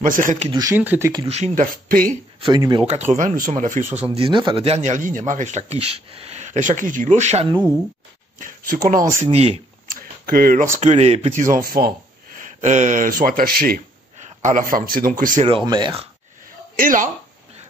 Masechet Kiddushin, traité Kiddushin, Daf P, feuille numéro 80, nous sommes à la feuille 79, à la dernière ligne, Amar Resh Lakish. Resh Lakish dit, Lo Shanou, ce qu'on a enseigné, que lorsque les petits-enfants sont attachés à la femme, c'est donc que c'est leur mère. Et là,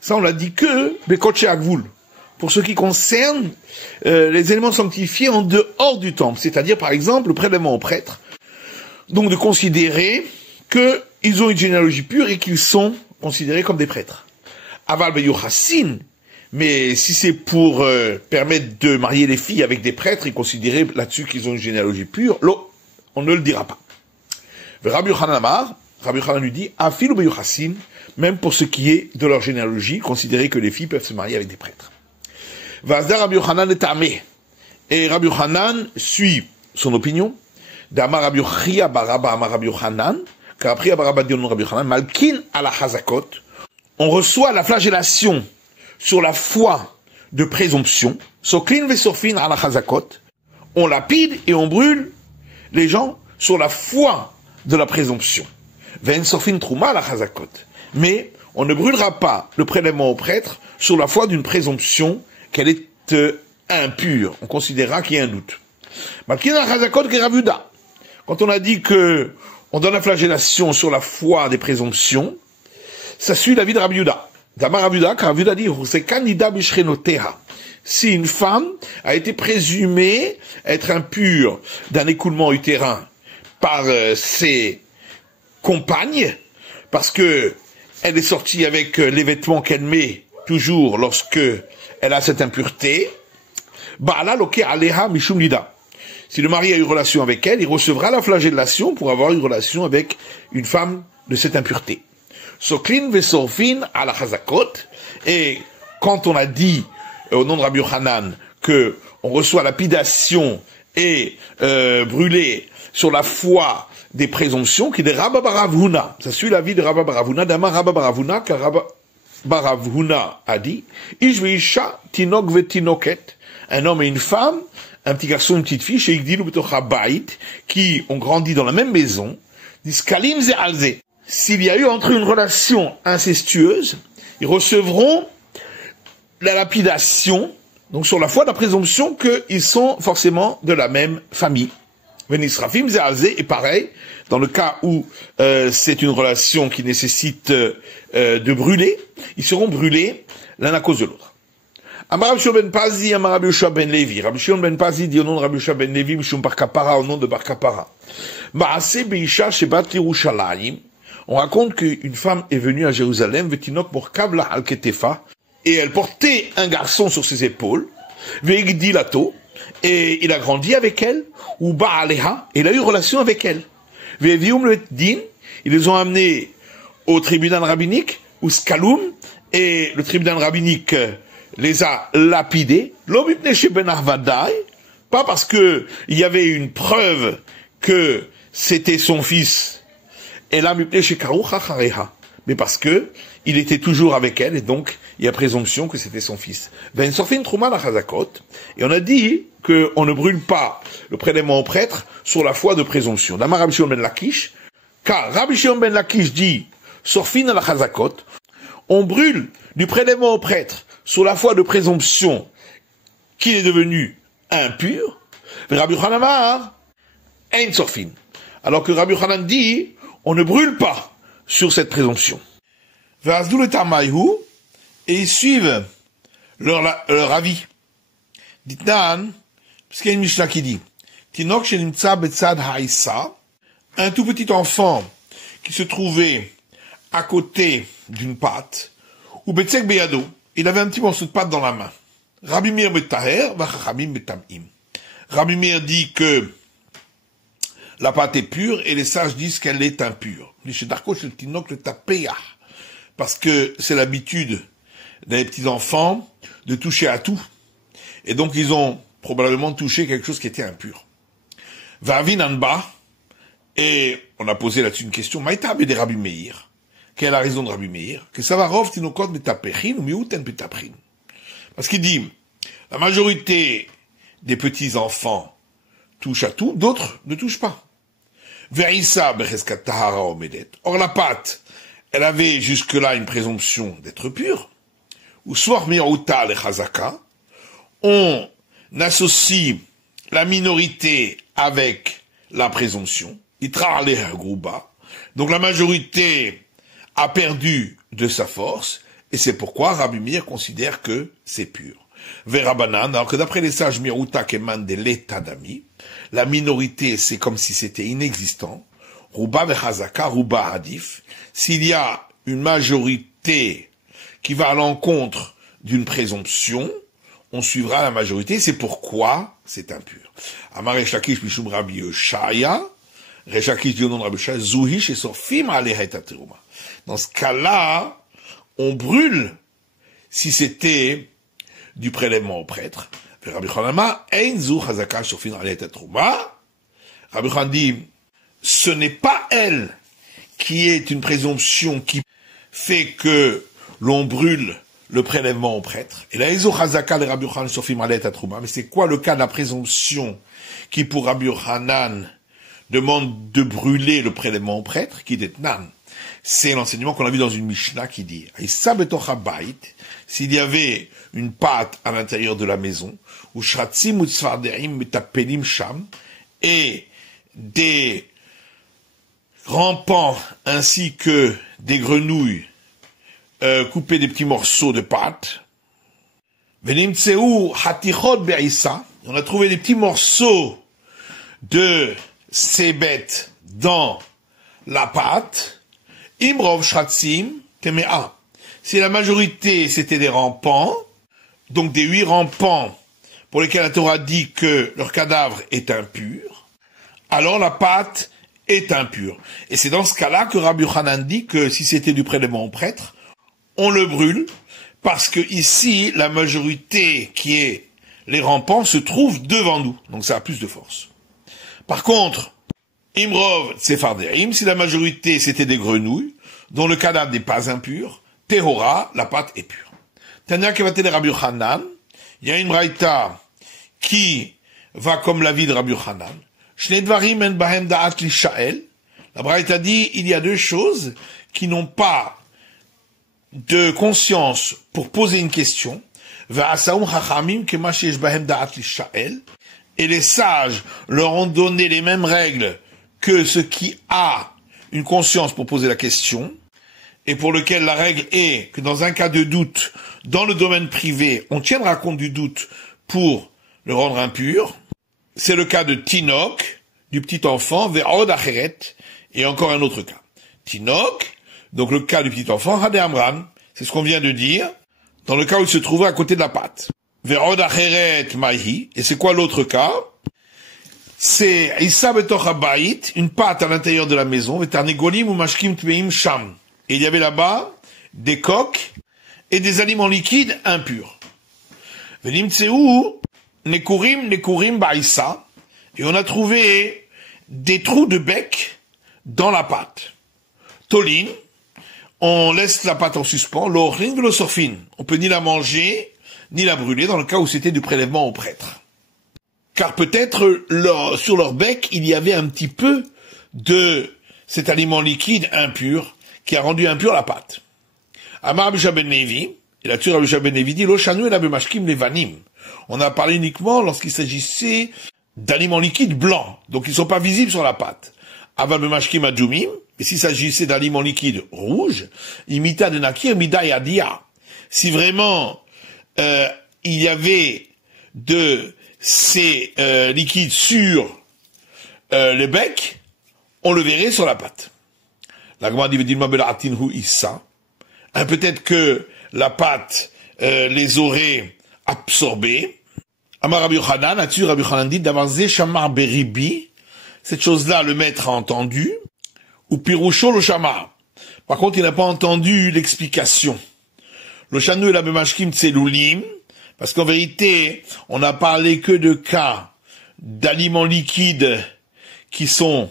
ça on l'a dit que Bekotche Agvoul, pour ce qui concerne les éléments sanctifiés en dehors du temple, c'est-à-dire par exemple le prélèvement au prêtre, donc de considérer qu'ils ont une généalogie pure et qu'ils sont considérés comme des prêtres. Aval Beyuchassin, mais si c'est pour permettre de marier les filles avec des prêtres et considérer là-dessus qu'ils ont une généalogie pure, on ne le dira pas. Rabbi Yochanan Amar, Rabbi Yochanan lui dit, Afil Beyuchassin, même pour ce qui est de leur généalogie, considérer que les filles peuvent se marier avec des prêtres. Vazdar Rabbi Yochanan est amé. Et Rabbi Yochanan suit son opinion. D'Amar Rabbi Yochia Baraba Amar Rabbi Yochanan, car après Baraba dit au nom de Rabbi Yochanan, Malkin à la Hazakot, on reçoit la flagellation sur la foi de présomption, Soklin Vesorfin à la Hazakot, on lapide et on brûle les gens sur la foi de la présomption. Ven Sorfin Trouma à la Hazakot. Mais on ne brûlera pas le prélèvement au prêtre sur la foi d'une présomption qu'elle est impure. On considérera qu'il y a un doute. Malkin à la Hazakot que Rav Yehuda. Quand on a dit que on donne la flagellation sur la foi des présomptions, ça suit l'avis de Rabbi Yehuda. D'Amar Rabbi Yehuda, car Rabbi Yehuda dit, c'est Kanida Bishrenoteha. Si une femme a été présumée être impure d'un écoulement utérin par ses compagnes, parce que elle est sortie avec les vêtements qu'elle met toujours lorsque elle a cette impureté, Ba'ala loke aleha mishum nida. Si le mari a eu relation avec elle, il recevra la flagellation pour avoir eu relation avec une femme de cette impureté. Soklin vesorfin à la Hazakot. Et quand on a dit au nom de Rabbi Yochanan que on reçoit lapidation et brûlé sur la foi des présomptions, qui est de Rabba Bar Huna. Ça suit l'avis de Rabba Bar Huna, d'Amar Rabba Bar Huna, car Rabba Bar Huna a dit, Ish veisha tinok vetinoket, un homme et une femme, un petit garçon, une petite fille, chez Igdil ou Bait, qui ont grandi dans la même maison, disent Kalim ze alze. S'il y a eu entre eux une relation incestueuse, ils recevront la lapidation, donc sur la foi de la présomption qu'ils sont forcément de la même famille. Venisrafim ze alze, et pareil, dans le cas où c'est une relation qui nécessite de brûler, ils seront brûlés l'un à cause de l'autre. Amar Rabbi Shimon ben Pazi, Amar Rabbi Yoshua ben Levi. Rabbi Shimon ben Pazi dit au nom de Rabbi Yoshua ben Levi, Mishum bar Kapara, au nom de bar Kapara. Maaseh beisha shebat Yerushalayim. On raconte qu'une femme est venue à Jérusalem, vetinok morkav la al ketefa, et elle portait un garçon sur ses épaules, veigdilato, et il a grandi avec elle, ou ba'aleha, et il a eu relation avec elle. Vevium le din, ils les ont amenés au tribunal rabbinique, ou skaloum, et le tribunal rabbinique les a lapidés, pas parce que il y avait une preuve que c'était son fils, mais parce que il était toujours avec elle, et donc il y a présomption que c'était son fils. Et on a dit qu'on ne brûle pas le prélèvement au prêtre sur la foi de présomption. D'Amar Rabbi Shimon ben Lakish, car Rabbi Shimon ben Lakish dit, Sorfin à la Chazakot, on brûle du prélèvement au prêtre sur la foi de présomption qu'il est devenu impur, Rabbi Yochanan Amar, Ein Sorfin. Alors que Rabbi Yochanan dit, on ne brûle pas sur cette présomption. Et ils suivent leur avis. Ditnan, parce qu'il y a une Mishnah qui dit, Tinok shenimtsa betzad ha'isa, un tout petit enfant qui se trouvait à côté d'une pâte, ou betzek beyado, il avait un petit morceau de pâte dans la main. Rabbi Meir betaher, vachachamim betamim. Rabbi Meir dit que la pâte est pure et les sages disent qu'elle est impure. Parce que c'est l'habitude des petits enfants de toucher à tout. Et donc ils ont probablement touché quelque chose qui était impur. Vavin anba, et on a posé là-dessus une question, Maïta de Rabbi Meir. Quelle est la raison de Rabbi Meir? Que ça va rov tinokot betapechin ou miuten betaprin. Parce qu'il dit, la majorité des petits enfants touchent à tout, d'autres ne touchent pas. Ve'isa becheskat tahara omedet. Or la pâte, elle avait jusque-là une présomption d'être pure, ou soit mi'outa le chazaka, on associe la minorité avec la présomption, itra le grouba, donc la majorité a perdu de sa force, et c'est pourquoi Rabbi Meir considère que c'est pur. Verabanan, alors que d'après les sages mi'outa keman de l'état d'ami, la minorité c'est comme si c'était inexistant, Ruba vechazaka, Ruba hadif, s'il y a une majorité qui va à l'encontre d'une présomption, on suivra la majorité, c'est pourquoi c'est impur. Amar Resh Lakish mishum Rabbi Yoshaya, Resh Lakish dit au nom de Rabbi Yoshaya, Zuhish et Sofim aleha et teruma. Dans ce cas-là, on brûle si c'était du prélèvement au prêtre. Rabbi Chanama, ein zu chazaka Sofim aleha et teruma. Rabbi Chan dit, ce n'est pas elle qui est une présomption qui fait que l'on brûle le prélèvement au prêtre. Et là, mais c'est quoi le cas de la présomption qui, pour Rabbi Yochanan, demande de brûler le prélèvement au prêtre, qui est nan? C'est l'enseignement qu'on a vu dans une Mishnah qui dit, s'il y avait une pâte à l'intérieur de la maison, et des rampants ainsi que des grenouilles couper des petits morceaux de pâte. On a trouvé des petits morceaux de ces bêtes dans la pâte. Imrov shratzim temea. Si la majorité c'était des rampants, donc des 8 rampants pour lesquels la Torah dit que leur cadavre est impur, alors la pâte est impure. Et c'est dans ce cas-là que Rabbi Yochanan dit que si c'était du prélèvement au prêtre, on le brûle, parce que ici, la majorité qui est les rampants se trouve devant nous. Donc ça a plus de force. Par contre, Imrov Tsefarderim, si la majorité c'était des grenouilles, dont le cadavre n'est pas impur, Tehora, la pâte est pure. Tania Kevatel Rabbi Yochanan, il y a une braïta qui va comme l'avis de Rabbi Yochanan. Shnedvarim en bahem da'at li sha'el. La braïta dit, il y a 2 choses qui n'ont pas de conscience pour poser une question, et les sages leur ont donné les mêmes règles que ce qui a une conscience pour poser la question, et pour lequel la règle est que dans un cas de doute, dans le domaine privé, on tiendra compte du doute pour le rendre impur. C'est le cas de Tinok, du petit enfant, Ve'od Acheret, et encore un autre cas. Tinok, donc le cas du petit enfant, Hadé Amran, c'est ce qu'on vient de dire, dans le cas où il se trouvait à côté de la pâte. Ve'od acheret mahi, et c'est quoi l'autre cas? C'est Issa betoch habayit, une pâte à l'intérieur de la maison, ve'tarnegolim ou mashkim tmeim sham. Et il y avait là-bas des coques et des aliments liquides impurs. Ve'nimtseu nekurim ba'issa, et on a trouvé des trous de bec dans la pâte. Tolin, on laisse la pâte en suspens, l'orin de l'osorfine. On peut ni la manger, ni la brûler, dans le cas où c'était du prélèvement au prêtre. Car peut-être, sur leur bec, il y avait un petit peu de cet aliment liquide impur, qui a rendu impure la pâte. Amar Rabbi Ben Levi, et là-dessus Rabbi Ben Levi dit, l'oshanu et la bemashkim levanim. On a parlé uniquement lorsqu'il s'agissait d'aliments liquides blancs, donc ils ne sont pas visibles sur la pâte. Aval bemashkim adjumim, et s'il s'agissait d'aliments liquides rouges, imita de nakir mida yadia. Si vraiment il y avait de ces liquides sur le bec, on le verrait sur la pâte. La Gemara dit Dilma belatinhu issa. Peut-être que la pâte les aurait absorbés. Amar Rabbi Yochanan, là-dessus Rabbi Yochanan dit d'avancer shamar beribi. Cette chose-là, le maître a entendu. Ou piroucho le shamar. Par contre, il n'a pas entendu l'explication. Le chanou et la bemashkim tselulim, parce qu'en vérité, on n'a parlé que de cas d'aliments liquides qui sont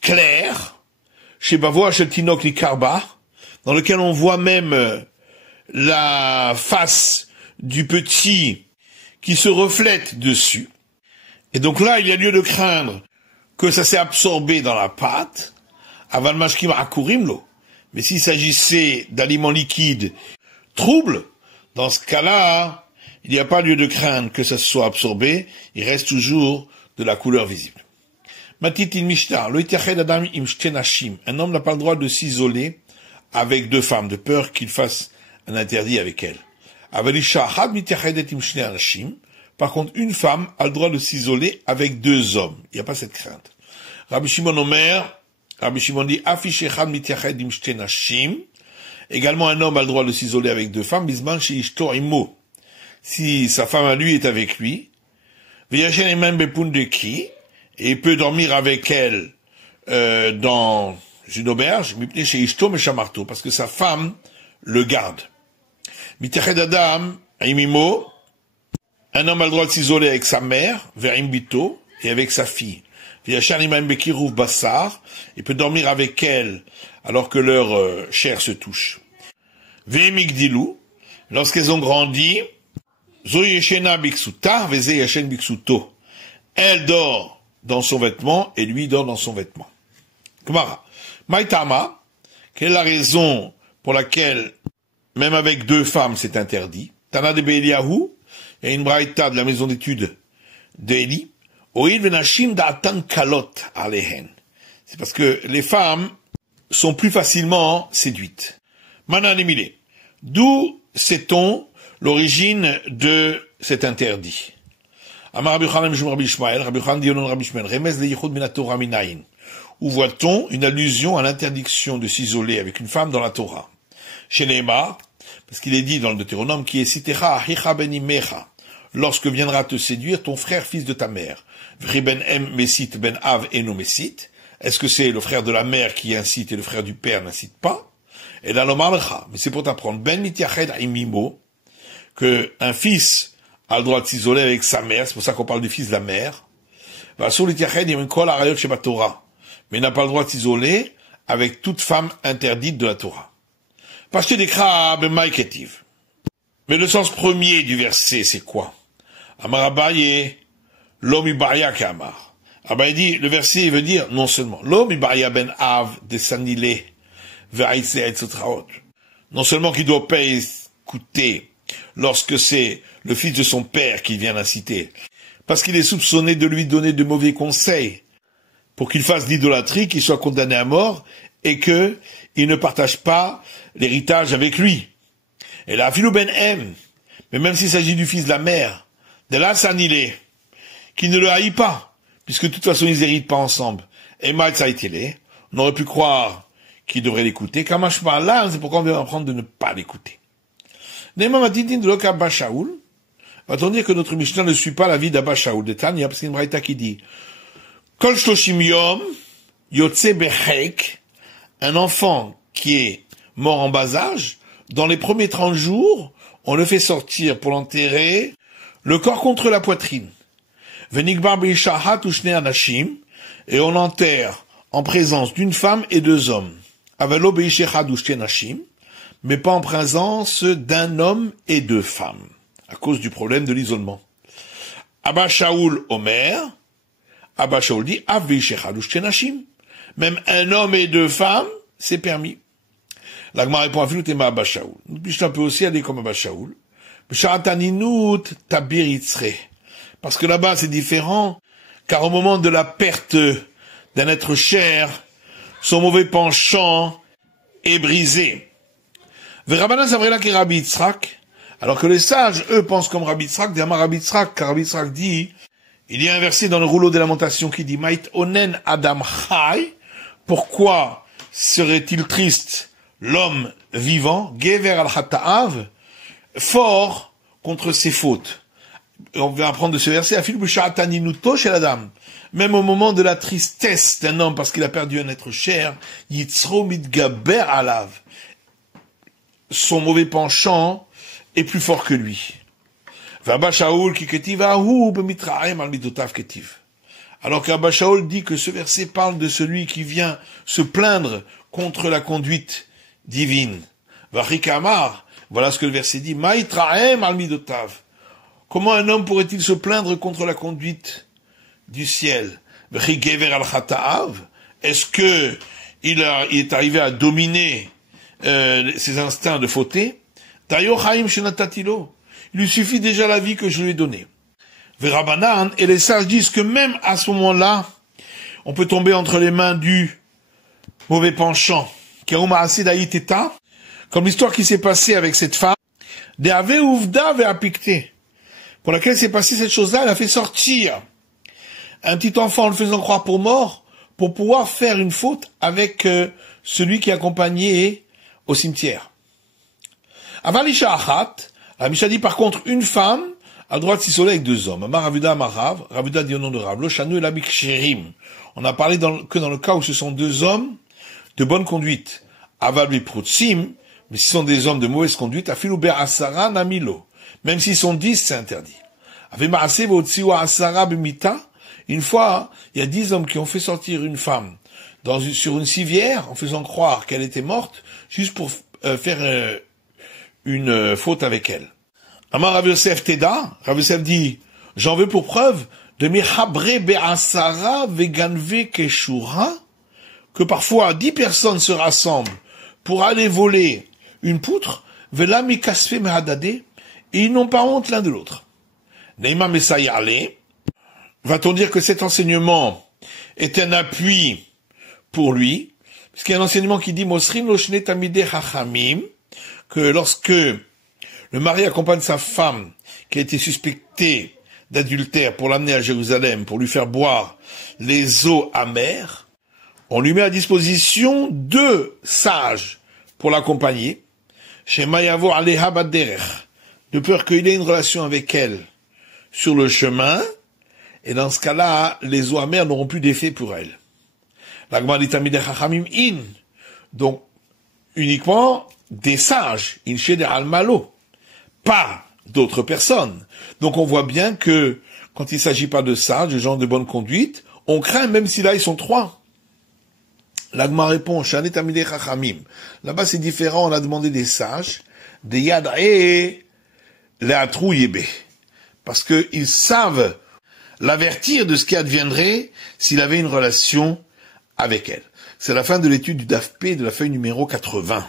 clairs, chez Bavoa, chez Tinok, les Karba, dans lequel on voit même la face du petit qui se reflète dessus. Et donc là, il y a lieu de craindre que ça s'est absorbé dans la pâte, aval mashkim akurimlo. Mais s'il s'agissait d'aliments liquides troubles, dans ce cas-là, il n'y a pas lieu de craindre que ça soit absorbé, il reste toujours de la couleur visible. Matitin Mishtar, lo yitached adam im shte nashim. Un homme n'a pas le droit de s'isoler avec deux femmes, de peur qu'il fasse un interdit avec elles. Aval isha achad mitachedet im shne nashim. Par contre, une femme a le droit de s'isoler avec deux hommes. Il n'y a pas cette crainte. Rabbi Shimon dit, Afish echad mitached im shte nashim. Également, un homme a le droit de s'isoler avec deux femmes, bisman she ishto imo. Si sa femme à lui est avec lui, v'yashen emem bepundeki, et il peut dormir avec elle dans une auberge, mipnei she ishto meshamarto, parce que sa femme le garde. Mitached adam imimo. Un homme a le droit de s'isoler avec sa mère, verim bito, et avec sa fille. Il peut dormir avec elle alors que leur chair se touche. Ve'migdilu, lorsqu'elles ont grandi, elle dort dans son vêtement et lui dort dans son vêtement. Gemara. Maïtama, quelle est la raison pour laquelle, même avec deux femmes, c'est interdit? Tana de Be'eliyahu, il y a une braïta de la maison d'études d'Eli. C'est parce que les femmes sont plus facilement séduites. Mananemile. D'où sait-on l'origine de cet interdit? Amar Rabbi Chanan Mishum Rabbi Ishmael, Rabbi Chanan dit au nom de Rabbi Ishmael, Remez leyichud min haTorah minayin. Où voit-on une allusion à l'interdiction de s'isoler avec une femme dans la Torah? Chez Neymar, parce qu'il est dit dans le Deutéronome, qui est Sitecha achicha ben imecha, lorsque viendra te séduire ton frère fils de ta mère. Vri ben em mesit ben av eno mesit. Est-ce que c'est le frère de la mère qui incite et le frère du père n'incite pas? Et là, mais c'est pour t'apprendre, ben mitiached imimo, que un fils a le droit de s'isoler avec sa mère, c'est pour ça qu'on parle du fils de la mère. Mais il n'a pas le droit de s'isoler avec toute femme interdite de la Torah. Parce que des crabes maïketiv. Mais le sens premier du verset, c'est quoi? Amar Abaye, l'homme ibaya kamar. Abaye dit, le verset veut dire, non seulement, l'homme ibaya ben av de sanile, ve'aïse et sotraot. Non seulement qu'il doit pas écouter lorsque c'est le fils de son père qui vient l'inciter, parce qu'il est soupçonné de lui donner de mauvais conseils, pour qu'il fasse l'idolâtrie, qu'il soit condamné à mort, et que il ne partage pas l'héritage avec lui. Et là, Philou ben M, mais même s'il s'agit du fils de la mère, de la sanilé, qui ne le haït pas, puisque de toute façon ils n'héritent pas ensemble. Et Maïtsaïtélé, on aurait pu croire qu'il devrait l'écouter. Kamashma là, c'est pourquoi on vient apprendre de ne pas l'écouter. Neymar Matidin de l'Okabba Shaoul, va-t-on dire que notre Mishnah ne suit pas la vie d'Abba Shaoul de Tanya, parce qu'il y a une braïta qui dit, Kol shloshim yom, yotse bechek, un enfant qui est mort en bas âge, dans les premiers 30 jours, on le fait sortir pour l'enterrer, le corps contre la poitrine. Venigbar beishahat ushne anashim, et on l'enterre en présence d'une femme et deux hommes. Avalo beishechad ushne anashim, mais pas en présence d'un homme et deux femmes, à cause du problème de l'isolement. Abba Shaoul Omer, Abba Shaoul dit, Av beishechad ushne anashim, même un homme et deux femmes, c'est permis. L'Agma répond à Filoutema Abba Shaoul. Nous peut aussi aller comme Abba Shaoul. Parce que là-bas c'est différent, car au moment de la perte d'un être cher, son mauvais penchant est brisé. Alors que les sages, eux, pensent comme Rabbi Yitzhak, car Rabbi Yitzhak dit, il y a un verset dans le rouleau des lamentations qui dit, Mait onen adam chai, pourquoi serait-il triste l'homme vivant, Gever al-Hata'av, fort contre ses fautes. On va apprendre de ce verset, même au moment de la tristesse d'un homme parce qu'il a perdu un être cher, Yitzro mitgaber alav, son mauvais penchant est plus fort que lui. Alors qu'Abba Shaoul dit que ce verset parle de celui qui vient se plaindre contre la conduite divine. Vachikamar, voilà ce que le verset dit. Maïtraem al-midotav. Comment un homme pourrait-il se plaindre contre la conduite du ciel? Vachigever al-chata'av. Est-ce que il est arrivé à dominer ses instincts de fauter, Dayo Chaim Shenatatilo. Il lui suffit déjà la vie que je lui ai donnée. Verabanan, et les sages disent que même à ce moment-là, on peut tomber entre les mains du mauvais penchant. Keruma Asidaïteta, comme l'histoire qui s'est passée avec cette femme, de Ave Uvda Veapikte, pour laquelle s'est passée cette chose-là, elle a fait sortir un petit enfant en le faisant croire pour mort, pour pouvoir faire une faute avec celui qui accompagnait au cimetière. Avalisha Achat, la Misha dit par contre une femme a droit de s'isoler avec deux hommes. Amar Ravuda Amarav, Ravuda dit au nom de Rav, Loshanu et l'Abik Sherim. On a parlé que dans le cas où ce sont deux hommes de bonne conduite. Aval Biprutsim, mais si ce sont des hommes de mauvaise conduite, Afilouber Asara Namilo. Même s'ils sont 10, c'est interdit. Avemaase Votsiwa Asara Bimita. Une fois, il y a 10 hommes qui ont fait sortir une femme sur une civière en faisant croire qu'elle était morte, juste pour faire une faute avec elle. Amar Rav Yosef Teda, Rav Yosef dit, j'en veux pour preuve de Mechabre Be'asara Veganve Keshura, que parfois 10 personnes se rassemblent pour aller voler une poutre, Vela Mikasfe Mehadade, et ils n'ont pas honte l'un de l'autre. Neima Mesayale, va-t-on dire que cet enseignement est un appui pour lui, parce qu'il y a un enseignement qui dit Mosrin Loshne Tamide Chachamim, que lorsque le mari accompagne sa femme qui a été suspectée d'adultère pour l'amener à Jérusalem, pour lui faire boire les eaux amères, on lui met à disposition 2 sages pour l'accompagner, chez Mayavo Aleha Baderech, de peur qu'il ait une relation avec elle sur le chemin, et dans ce cas-là, les eaux amères n'auront plus d'effet pour elle. L'Agma dit Tamideh Chachamim in, donc uniquement des sages, inche de almalo, pas d'autres personnes. Donc on voit bien que quand il ne s'agit pas de sages, de gens de bonne conduite, on craint même si là ils sont 3. L'Agma répond, Shane Tamideh Chachamim. Là-bas c'est différent, on a demandé des sages, des yad et leatrou yebe, parce qu'ils savent l'avertir de ce qui adviendrait s'il avait une relation avec elle. C'est la fin de l'étude du DAF P de la feuille numéro 80.